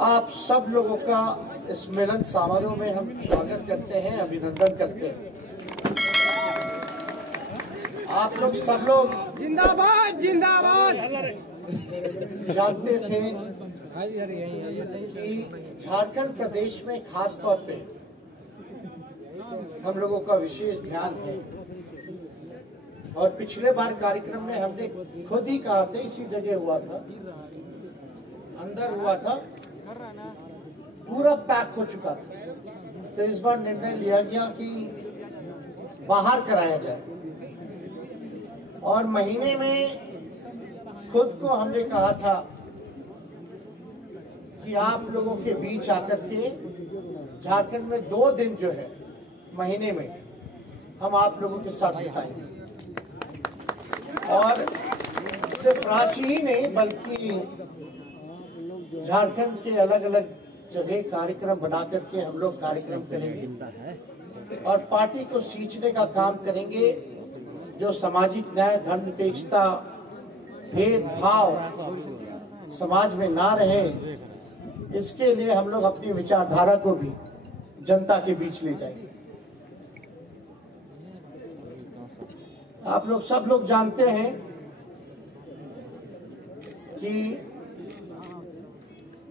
आप सब लोगों का इस मिलन समारोह में हम स्वागत करते हैं, अभिनंदन करते हैं। आप लोग सब लोग जिंदाबाद जिंदाबाद जानते थे कि झारखंड प्रदेश में खास तौर पे हम लोगों का विशेष ध्यान है और पिछले बार कार्यक्रम में हमने खुद ही कहा था, इसी जगह हुआ था, अंदर हुआ था, पूरा पैक हो चुका था। तो इस बार निर्णय लिया गया कि बाहर कराया जाए और महीने में खुद को हमने कहा था कि आप लोगों के बीच आकर के झारखंड में 2 दिन जो है महीने में हम आप लोगों के साथ बिताएंगे और सिर्फ रांची ही नहीं बल्कि झारखंड के अलग अलग जगह कार्यक्रम बना करके हम लोग कार्यक्रम करेंगे और पार्टी को सींचने का काम करेंगे। जो सामाजिक न्याय, धर्मनिरपेक्षता, भेदभाव समाज में ना रहे, इसके लिए हम लोग अपनी विचारधारा को भी जनता के बीच ले जाएंगे। आप लोग सब लोग जानते हैं कि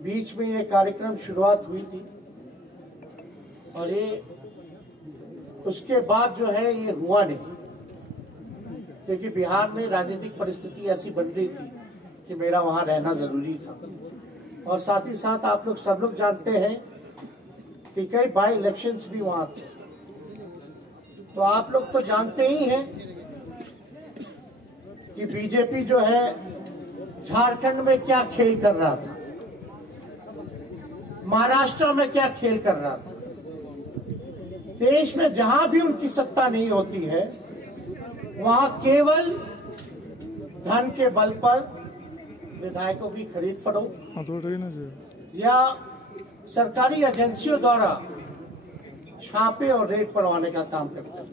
बीच में ये कार्यक्रम शुरुआत हुई थी और ये उसके बाद जो है ये हुआ नहीं, क्योंकि बिहार में राजनीतिक परिस्थिति ऐसी बन रही थी कि मेरा वहां रहना जरूरी था। और साथ ही साथ आप लोग सब लोग जानते हैं कि कई बाई इलेक्शंस भी वहां थे। तो आप लोग तो जानते ही हैं कि बीजेपी जो है झारखंड में क्या खेल कर रहा था, महाराष्ट्र में क्या खेल कर रहा था। देश में जहां भी उनकी सत्ता नहीं होती है वहां केवल धन के बल पर विधायकों की खरीद फरोख्त या सरकारी एजेंसियों द्वारा छापे और रेड परवाने का काम करता है।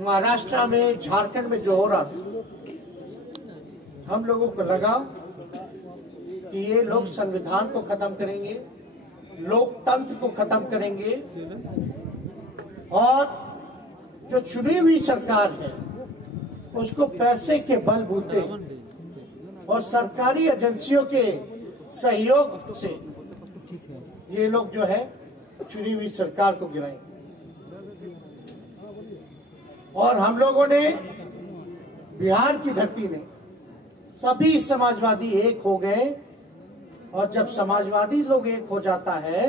महाराष्ट्र में, झारखंड में जो हो रहा था, हम लोगों को लगा कि ये लोग संविधान को खत्म करेंगे, लोकतंत्र को खत्म करेंगे और जो चुनी हुई सरकार है उसको पैसे के बलबूते और सरकारी एजेंसियों के सहयोग से ये लोग जो है चुनी हुई सरकार को गिराएंगे। और हम लोगों ने बिहार की धरती में सभी समाजवादी एक हो गए और जब समाजवादी लोग एक हो जाता है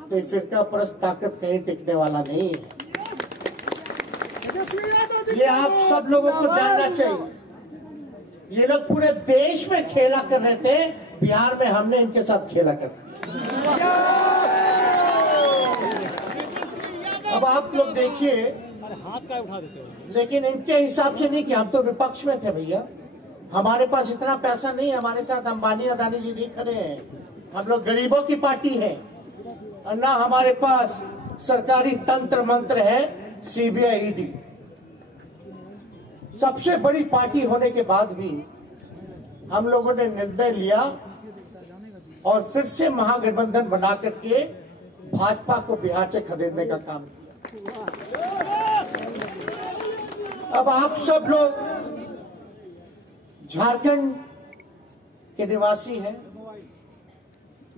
तो ये फिरका परस्त ताकत कहीं टिकने वाला नहीं है। ये आप सब लोगों को जानना चाहिए। ये लोग पूरे देश में खेला कर रहे थे, बिहार में हमने इनके साथ खेला कर। अब आप लोग देखिए, लेकिन इनके हिसाब से नहीं कि हम तो विपक्ष में थे भैया, हमारे पास इतना पैसा नहीं, हमारे साथ अंबानी अदानी जी नहीं खड़े हैं, हम लोग गरीबों की पार्टी है और ना हमारे पास सरकारी तंत्र मंत्र है, सीबीआई, ईडी। सबसे बड़ी पार्टी होने के बाद भी हम लोगों ने निर्णय लिया और फिर से महागठबंधन बना करके भाजपा को बिहार से खदेड़ने का काम किया। अब आप सब लोग झारखंड के निवासी हैं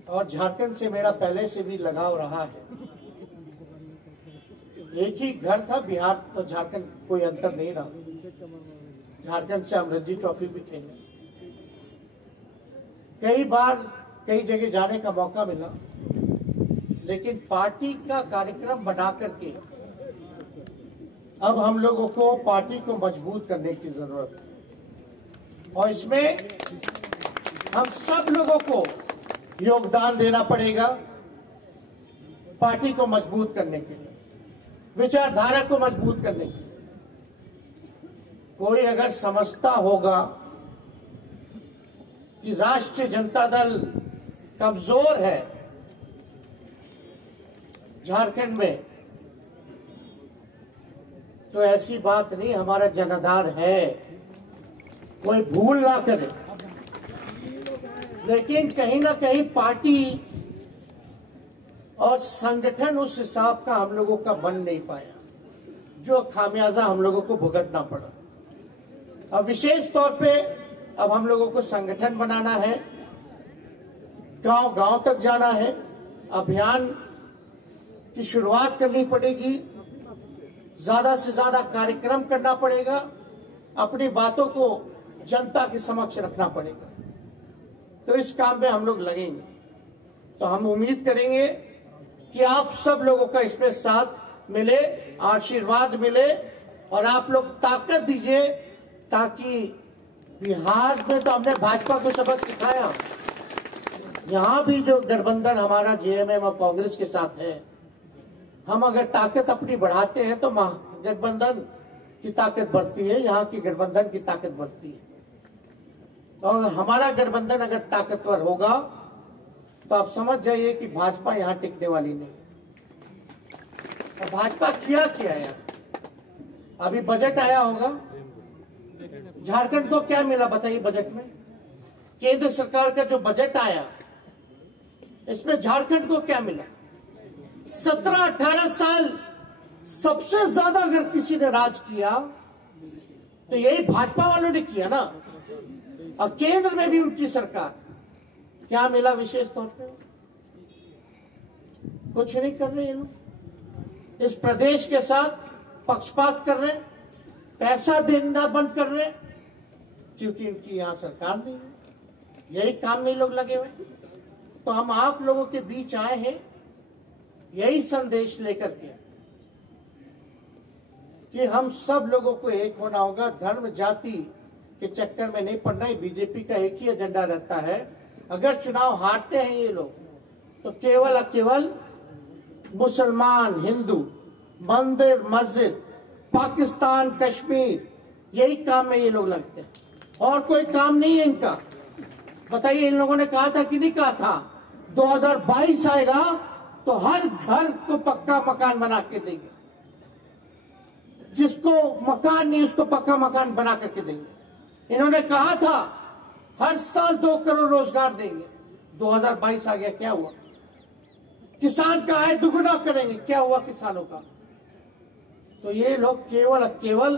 और झारखंड से मेरा पहले से भी लगाव रहा है। एक ही घर था, बिहार तो झारखंड कोई अंतर नहीं रहा। झारखंड से हम रणजी ट्रॉफी भी खेले, कई बार कई जगह जाने का मौका मिला, लेकिन पार्टी का कार्यक्रम बना करके अब हम लोगों को पार्टी को मजबूत करने की जरूरत है और इसमें हम सब लोगों को योगदान देना पड़ेगा। पार्टी को मजबूत करने के लिए, विचारधारा को मजबूत करने के लिए। कोई अगर समझता होगा कि राष्ट्रीय जनता दल कमजोर है झारखंड में, तो ऐसी बात नहीं, हमारा जनाधार है, कोई भूल ना करे। लेकिन कहीं ना कहीं पार्टी और संगठन उस हिसाब का हम लोगों का बन नहीं पाया, जो खामियाजा हम लोगों को भुगतना पड़ा। अब विशेष तौर पे अब हम लोगों को संगठन बनाना है, गांव गांव तक जाना है, अभियान की शुरुआत करनी पड़ेगी, ज्यादा से ज्यादा कार्यक्रम करना पड़ेगा, अपनी बातों को जनता के समक्ष रखना पड़ेगा। तो इस काम में हम लोग लगेंगे। तो हम उम्मीद करेंगे कि आप सब लोगों का इसमें साथ मिले, आशीर्वाद मिले और आप लोग ताकत दीजिए, ताकि बिहार में तो हमने भाजपा को सबक सिखाया, यहाँ भी जो गठबंधन हमारा जेएमएम और कांग्रेस के साथ है, हम अगर ताकत अपनी बढ़ाते हैं तो गठबंधन की ताकत बढ़ती है, यहाँ की गठबंधन की ताकत बढ़ती है। और हमारा गठबंधन अगर ताकतवर होगा तो आप समझ जाइए कि भाजपा यहाँ टिकने वाली नहीं। और भाजपा किया यार, अभी बजट आया होगा, झारखंड को क्या मिला बताइए बजट में? केंद्र सरकार का जो बजट आया, इसमें झारखंड को क्या मिला? 17-18 साल सबसे ज्यादा अगर किसी ने राज किया तो यही भाजपा वालों ने किया ना। और केंद्र में भी उनकी सरकार, क्या मिला विशेष तौर पे? कुछ नहीं कर रहे ये लोग। इस प्रदेश के साथ पक्षपात कर रहे, पैसा देना बंद कर रहे, क्योंकि इनकी यहां सरकार नहीं है। यही काम में लोग लगे हुए। तो हम आप लोगों के बीच आए हैं यही संदेश लेकर के कि हम सब लोगों को एक होना होगा, धर्म जाति के चक्कर में नहीं पड़ना है। बीजेपी का एक ही एजेंडा रहता है, अगर चुनाव हारते हैं ये लोग तो केवल और केवल मुसलमान, हिंदू, मंदिर, मस्जिद, पाकिस्तान, कश्मीर, यही काम में ये लोग लगते हैं, और कोई काम नहीं है इनका। बताइए, इन लोगों ने कहा था कि नहीं कहा था 2022 आएगा तो हर घर को पक्का मकान बना के देंगे, जिसको मकान नहीं उसको पक्का मकान बना करके देंगे। इन्होंने कहा था हर साल 2 करोड़ रोजगार देंगे। 2022 आ गया, क्या हुआ? किसान का आय दुगुना करेंगे, क्या हुआ किसानों का? तो ये लोग केवल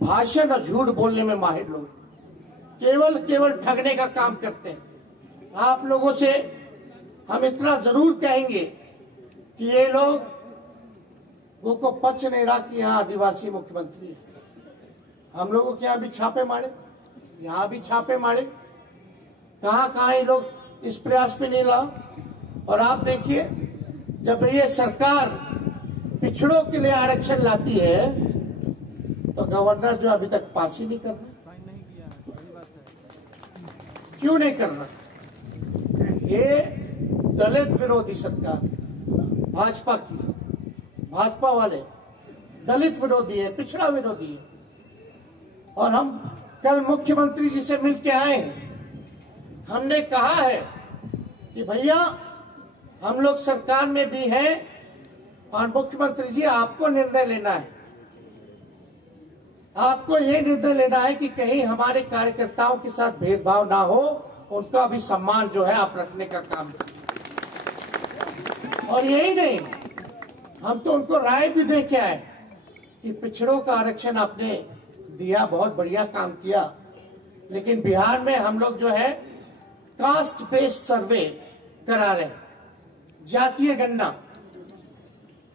भाषण और झूठ बोलने में माहिर लोग, केवल ठगने का काम करते हैं। आप लोगों से हम इतना जरूर कहेंगे कि ये लोग को पच नहीं रहा कि यहाँ आदिवासी मुख्यमंत्री है। हम लोगों के यहाँ भी छापे मारे, यहाँ भी छापे मारे, कहाँ ये लोग इस प्रयास पे नहीं लगा। और आप देखिए, जब ये सरकार पिछड़ों के लिए आरक्षण लाती है तो गवर्नर जो अभी तक पास ही नहीं कर रहा, क्यों नहीं कर रहा? ये दलित विरोधी सरकार भाजपा की, भाजपा वाले दलित विरोधी है, पिछड़ा विरोधी है। और हम कल मुख्यमंत्री जी से मिलके आए, हमने कहा है कि भैया हम लोग सरकार में भी हैं और मुख्यमंत्री जी आपको निर्णय लेना है, आपको ये निर्णय लेना है कि कहीं हमारे कार्यकर्ताओं के साथ भेदभाव ना हो, उनका भी सम्मान जो है आप रखने का काम करें। और यही नहीं, हम तो उनको राय भी दे के आए कि पिछड़ों का आरक्षण आपने दिया, बहुत बढ़िया काम किया, लेकिन बिहार में हम लोग जो है कास्ट बेस्ड सर्वे करा रहे हैं, जातीय गणना।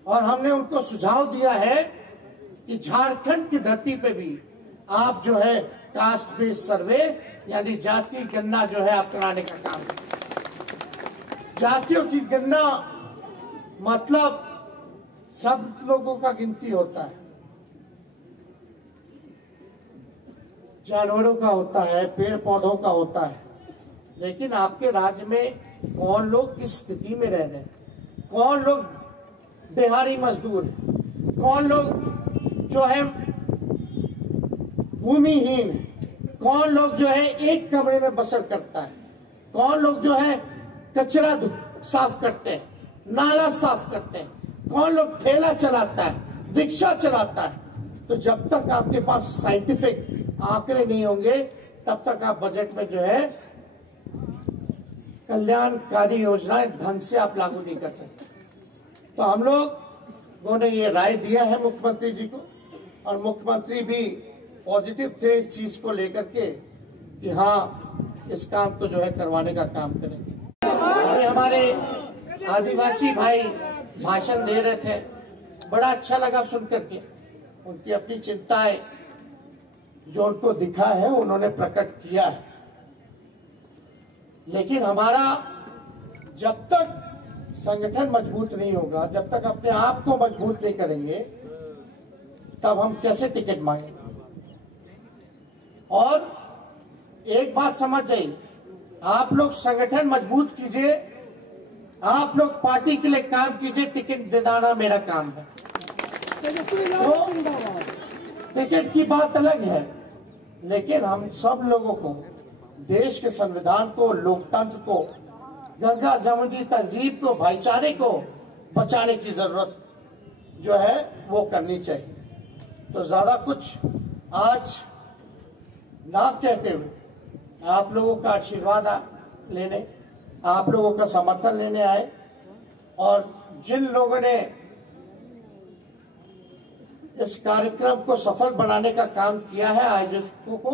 और हमने उनको सुझाव दिया है कि झारखंड की धरती पे भी आप जो है कास्ट बेस्ड सर्वे यानी जातीय गणना जो है आप कराने का काम करें। जातियों की गणना मतलब सब लोगों का गिनती होता है, जानवरों का होता है, पेड़ पौधों का होता है, लेकिन आपके राज्य में कौन लोग किस स्थिति में रह रहे हैं, कौन लोग दिहाड़ी मजदूर है, कौन लोग जो है भूमिहीन है, कौन लोग जो है एक कमरे में बसर करता है, कौन लोग जो है कचरा साफ करते हैं, नाला साफ करते हैं, कौन लोग ठेला चलाता है, रिक्शा चलाता है। तो जब तक आपके पास साइंटिफिक आंकड़े नहीं होंगे तब तक आप बजट में जो है कल्याणकारी योजनाएं ढंग से आप लागू नहीं कर सकते। तो हम लोगों ने ये राय दिया है मुख्यमंत्री जी को, और मुख्यमंत्री भी पॉजिटिव थे इस चीज को लेकर के कि हाँ इस काम को जो है करवाने का काम करेंगे। और हमारे आदिवासी भाई भाषण दे रहे थे, बड़ा अच्छा लगा सुन करके। उनकी अपनी चिंताएं जो उनको दिखा है उन्होंने प्रकट किया है, लेकिन हमारा जब तक संगठन मजबूत नहीं होगा, जब तक अपने आप को मजबूत नहीं करेंगे, तब हम कैसे टिकट मांगेंगे। और एक बात समझ जाइए, आप लोग संगठन मजबूत कीजिए, आप लोग पार्टी के लिए काम कीजिए, टिकट दिलाना मेरा काम है। तो टिकट की बात अलग है, लेकिन हम सब लोगों को, देश के संविधान को, लोकतंत्र को, गंगा जमुनी तहजीब को, भाईचारे को बचाने की जरूरत जो है वो करनी चाहिए। तो ज्यादा कुछ आज ना कहते हुए आप लोगों का आशीर्वाद लेने, आप लोगों का समर्थन लेने आए, और जिन लोगों ने इस कार्यक्रम को सफल बनाने का काम किया है, आयोजकों को,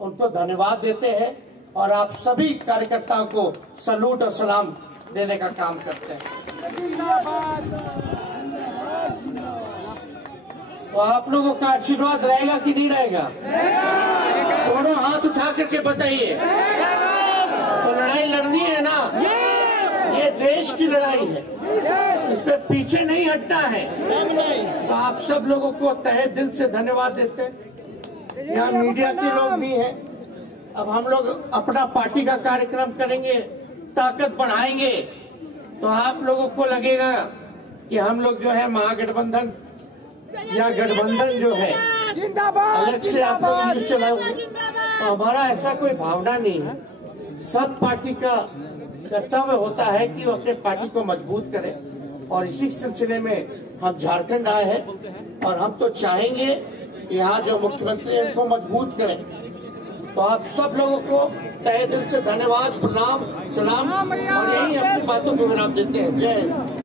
उनको धन्यवाद देते हैं, और आप सभी कार्यकर्ताओं को सलूट और सलाम देने का काम करते हैं। तो आप लोगों का आशीर्वाद रहेगा कि नहीं रहेगा? दोनों हाथ उठा करके बताइए। तो लड़ाई लड़नी है ना, ये देश की लड़ाई है, इस पे पीछे नहीं हटना है। तो आप सब लोगों को तहे दिल से धन्यवाद देते हैं। यहाँ मीडिया के लोग भी हैं। अब हम लोग अपना पार्टी का कार्यक्रम करेंगे, ताकत बढ़ाएंगे, तो आप लोगों को लगेगा कि हम लोग जो है महागठबंधन या गठबंधन जो है अलग से आप लोग न्यूज चलाओगे। तो हमारा ऐसा कोई भावना नहीं है। सब पार्टी का कर्तव्य होता है कि वो अपने पार्टी को मजबूत करे, और इसी सिलसिले में हम झारखंड आए हैं, और हम तो चाहेंगे कि यहाँ जो मुख्यमंत्री उनको मजबूत करें। तो आप सब लोगों को तहे दिल से धन्यवाद, प्रणाम, सलाम, और यही अपनी बातों को विराम देते हैं। जय हिंद।